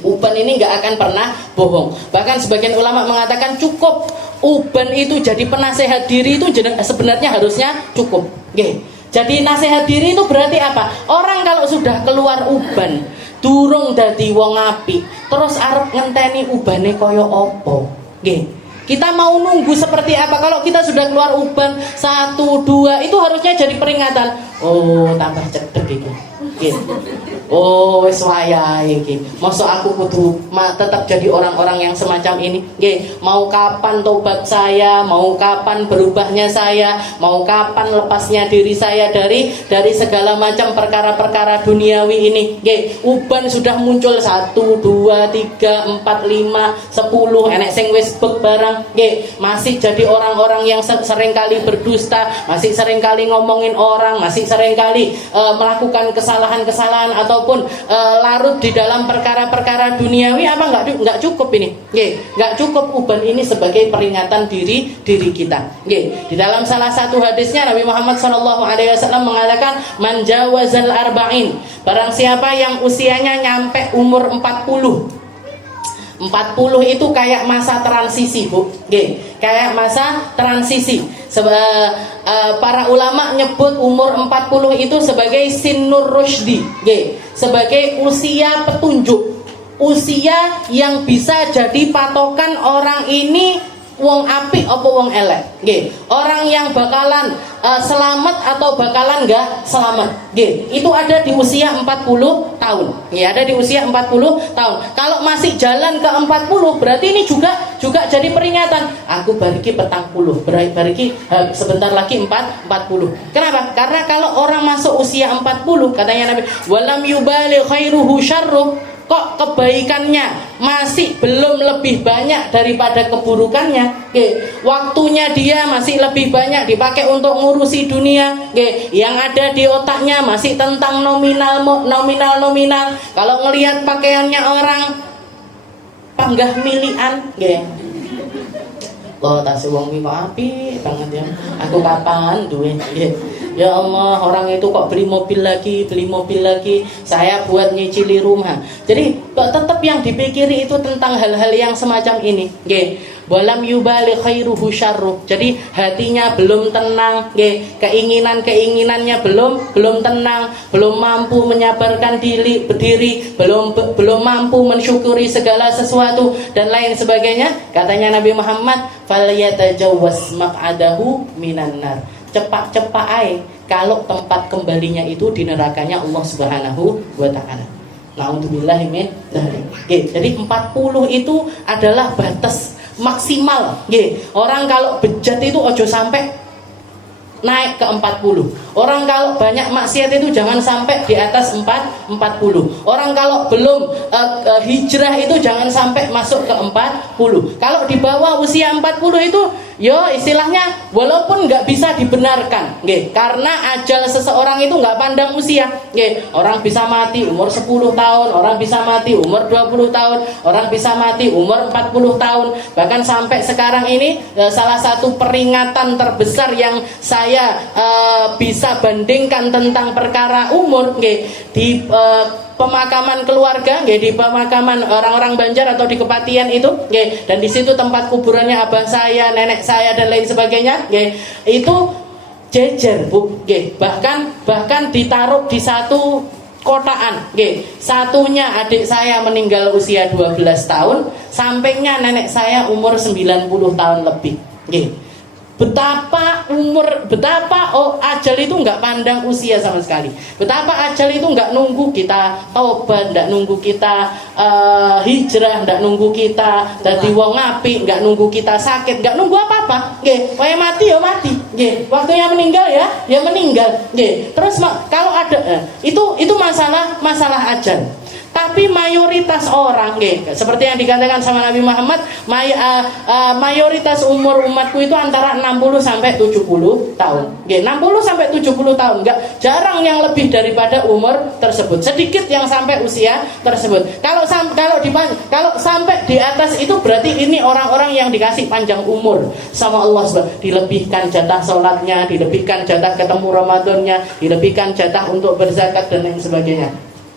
Uban ini nggak akan pernah bohong. Bahkan sebagian ulama mengatakan cukup uban itu jadi penasehat diri itu sebenarnya harusnya cukup. Jadi nasihat diri itu berarti apa? Orang kalau sudah keluar uban, durung dadi wong apik, terus arep ngenteni ubane kaya apa? Kita mau nunggu seperti apa? Kalau kita sudah keluar uban 1, 2, itu harusnya jadi peringatan. Oh, tambah cedek iki. Oh, wis wayahe iki. Mosok aku kudu tetap jadi orang-orang yang semacam ini. Nggih, mau kapan tobat saya, mau kapan berubahnya saya, mau kapan lepasnya diri saya dari segala macam perkara-perkara duniawi ini. Nggih, uban sudah muncul 1, 2, 3, 4, 5, 10, enek sing wis bek barang. Nggih, masih jadi orang-orang yang seringkali berdusta, masih seringkali ngomongin orang, masih seringkali melakukan kesalahan kesalahan-kesalahan ataupun larut di dalam perkara-perkara duniawi, apa enggak cukup ini. Nggih, enggak cukup uban ini sebagai peringatan diri kita. Nggih, di dalam salah satu hadisnya Nabi Muhammad SAW mengatakan man jawazal arba'in, barang siapa yang usianya nyampe umur 40 itu kayak masa transisi, Bu. Nggih, kayak masa transisi. Para ulama nyebut umur 40 itu sebagai sinnur rusydi, nggih, sebagai usia petunjuk. Usia yang bisa jadi patokan orang ini wong apik apa wong elek, nggih. Orang yang bakalan selamat atau bakalan enggak selamat, nggih. Itu ada di usia 40 tahun. Nggih, ada di usia 40 tahun. Kalau masih jalan ke 40, berarti ini juga jadi peringatan. Aku bariki petang puluh, bariki sebentar lagi 40. Kenapa? Karena kalau orang masuk usia 40, katanya Nabi, walam yubali khairuhu syarruh, kok kebaikannya masih belum lebih banyak daripada keburukannya. Oke, waktunya dia masih lebih banyak dipakai untuk ngurusi dunia. Oke, yang ada di otaknya masih tentang nominal. Kalau ngelihat pakaiannya orang panggah milian, oke. Oh, tasih wong iki kok apik banget ya. Aku kapan duwe? Ya Allah, orang itu kok beli mobil lagi. Saya buat nyicili rumah. Jadi tetap yang dipikiri itu tentang hal-hal yang semacam ini. Nggih. Walam yubali khairuhu syarruh. Jadi hatinya belum tenang, nggih. Keinginannya belum tenang, belum mampu menyabarkan berdiri, belum mampu mensyukuri segala sesuatu dan lain sebagainya. Katanya Nabi Muhammad, falyatajawwaz maq'adahu minan nar. Cepat ae kalau tempat kembalinya itu di nerakanya Allah Subhanahu wa taala. Nauzubillah min dzalik. Jadi 40 itu adalah batas maksimal. Orang kalau bejat itu ojo sampai naik ke 40. Orang kalau banyak maksiat itu jangan sampai di atas 40. Orang kalau belum hijrah itu jangan sampai masuk ke 40. Kalau di bawah usia 40 itu istilahnya walaupun nggak bisa dibenarkan, karena ajal seseorang itu nggak pandang usia, orang bisa mati umur 10 tahun, orang bisa mati umur 20 tahun, orang bisa mati umur 40 tahun. Bahkan sampai sekarang ini salah satu peringatan terbesar yang saya bisa bandingkan tentang perkara umur, di pemakaman keluarga, di pemakaman orang-orang Banjar atau di Kepatian itu, dan di situ tempat kuburannya abah saya, nenek saya dan lain sebagainya, itu jejer, Bu, bahkan ditaruh di satu kotaan, satunya adik saya meninggal usia 12 tahun, sampingnya nenek saya umur 90 tahun lebih. Betapa ajal itu nggak pandang usia sama sekali. Betapa ajal itu nggak nunggu kita taubat, nggak nunggu kita hijrah, nggak nunggu kita dadi wong apik, nggak nunggu kita sakit, nggak nunggu apa-apa. Wae mati ya mati. Waktunya meninggal ya meninggal. Terus kalau ada itu masalah ajal. Tapi mayoritas orang, seperti yang dikatakan sama Nabi Muhammad, mayoritas umur umatku itu antara 60 sampai 70 tahun. 60 sampai 70 tahun, enggak jarang yang lebih daripada umur tersebut. Sedikit yang sampai usia tersebut. Kalau sampai di atas itu berarti ini orang-orang yang dikasih panjang umur sama Allah SWT. Dilebihkan jatah sholatnya, dilebihkan jatah ketemu Ramadannya, dilebihkan jatah untuk berzakat dan lain sebagainya.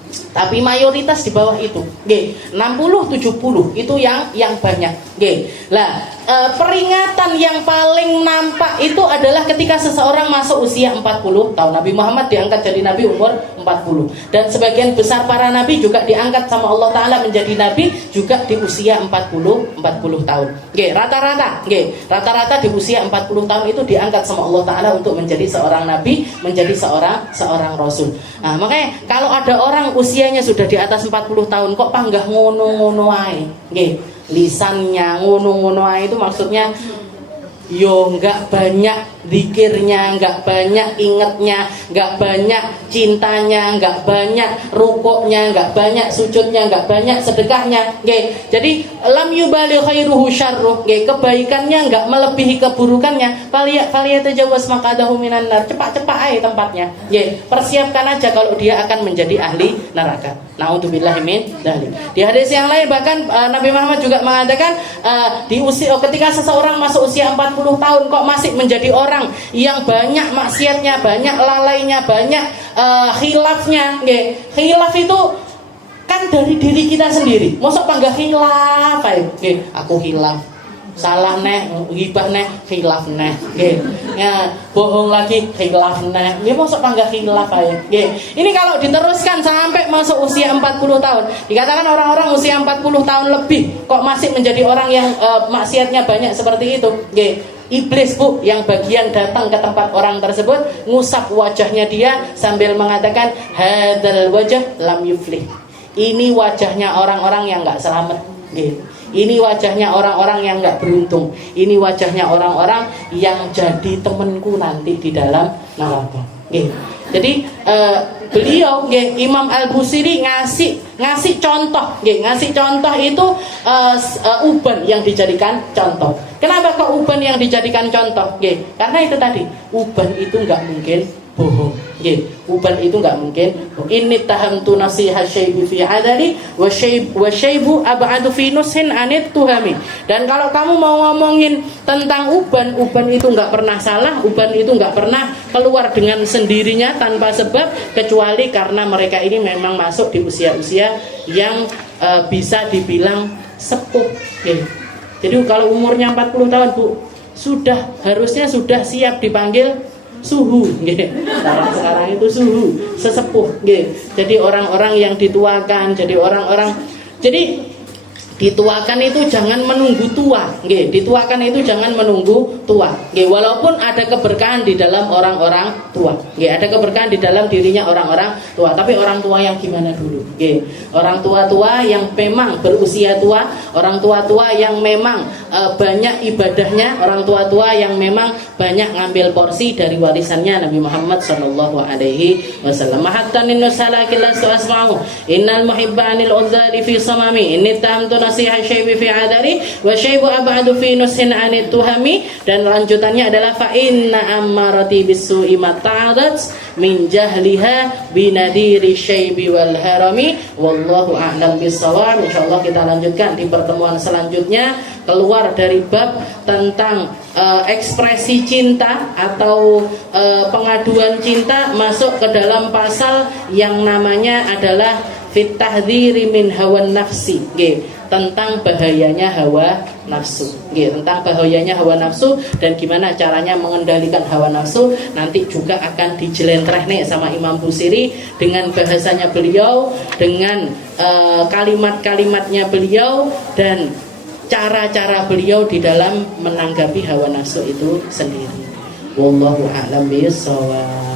Tapi mayoritas di bawah itu, 60-70 itu yang banyak. Peringatan yang paling nampak itu adalah ketika seseorang masuk usia 40 tahun. Nabi Muhammad diangkat jadi nabi umur 40. Dan sebagian besar para nabi juga diangkat sama Allah Ta'ala menjadi nabi juga di usia 40 tahun. Rata-rata di usia 40 tahun itu diangkat sama Allah Ta'ala untuk menjadi seorang nabi, menjadi seorang rasul. Nah, makanya kalau ada orang usianya sudah di atas 40 tahun kok panggah ngono-ngono ae, lisannya ngono-ngono ae, itu maksudnya yo nggak banyak zikirnya, nggak banyak ingatnya, nggak banyak cintanya, nggak banyak rukuknya, nggak banyak sujudnya, nggak banyak sedekahnya. Nggih. Jadi lam yubali khairuhu syarruh. Nggih, kebaikannya nggak melebihi keburukannya. Falyatajawaz maqadahu minan nar. Cepat-cepat aja tempatnya. Nggih, persiapkan aja kalau dia akan menjadi ahli neraka. Nauzubillahi min dzalik. Di hadis yang lain bahkan Nabi Muhammad juga mengatakan ketika seseorang masuk usia 40 tahun kok masih menjadi orang yang banyak maksiatnya, banyak lalainya, banyak khilafnya. Nggih. Khilaf itu kan dari diri kita sendiri. Mosok panggah khilaf ae. Nggih, aku khilaf. Salah neh, ghibah neh, khilaf neh. Nggih. Ya, bohong lagi khilaf neh. Nggih, mosok panggah khilaf ae. Nggih. Ini kalau diteruskan sampai masuk usia 40 tahun. Dikatakan orang-orang usia 40 tahun lebih kok masih menjadi orang yang maksiatnya banyak seperti itu. Nggih. Iblis Bu yang bagian datang ke tempat orang tersebut, ngusap wajahnya dia sambil mengatakan hadzal wajah lam yuflih. Ini wajahnya orang-orang yang enggak selamat. Nggih. Ini wajahnya orang-orang yang enggak beruntung. Ini wajahnya orang-orang yang jadi temanku nanti di dalam neraka. Nggih. Jadi beliau nggih Imam Al-Busiri ngasih contoh, nggih, ngasih contoh itu uban yang dijadikan contoh. Kenapa kok uban yang dijadikan contoh? Nggih, karena itu tadi, uban itu enggak mungkin bohong. Nggih, uban itu enggak mungkin. Inni tahamtu nasiha syaibi fi adali wa syaibu ab'adu fi nushin anit tuhami. Dan kalau kamu mau ngomongin tentang uban itu enggak pernah salah, uban itu enggak pernah keluar dengan sendirinya tanpa sebab, kecuali karena mereka ini memang masuk di usia-usia yang bisa dibilang sepuh. Nggih. Jadi kalau umurnya 40 tahun Bu, harusnya sudah siap dipanggil suhu, nggih. Sekarang itu suhu, sesepuh, nggih. Jadi orang-orang yang dituakan, jadi dituakan itu jangan menunggu tua, nggih. Dituakan itu jangan menunggu tua, nggih. Walaupun ada keberkahan di dalam orang-orang tua, nggih. Ada keberkahan di dalam dirinya orang-orang tua, tapi orang tua yang gimana dulu, nggih. Orang tua-tua yang memang berusia tua, orang tua-tua yang memang banyak ibadahnya, orang tua-tua yang memang banyak ngambil porsi dari warisannya Nabi Muhammad sallallahu alaihi wasallam. Mahattanin nusalakillah asma'u innal muhibbanil udzali fi samami inni tamtu nasiha syaibi fi adari wa syaibu ab'adu fi nushin anit tuhami. Dan lanjutannya adalah fa inna ammarati bisu'i mata'adat min jahliha binadiri syaibi wal harami wallahu a'lam bissawab. Insyaallah kita lanjutkan di pertemuan selanjutnya, keluar dari bab tentang ekspresi cinta atau pengaduan cinta, masuk ke dalam pasal yang namanya adalah fit tahdhiri min hawan nafsi, nggih, tentang bahayanya hawa nafsu, nggih, tentang bahayanya hawa nafsu dan gimana caranya mengendalikan hawa nafsu. Nanti juga akan dijelentrehne sama Imam Busiri dengan bahasanya beliau, dengan kalimat-kalimatnya beliau dan cara-cara beliau di dalam menanggapi hawa nafsu itu sendiri. Wallahu a'lam bishawab.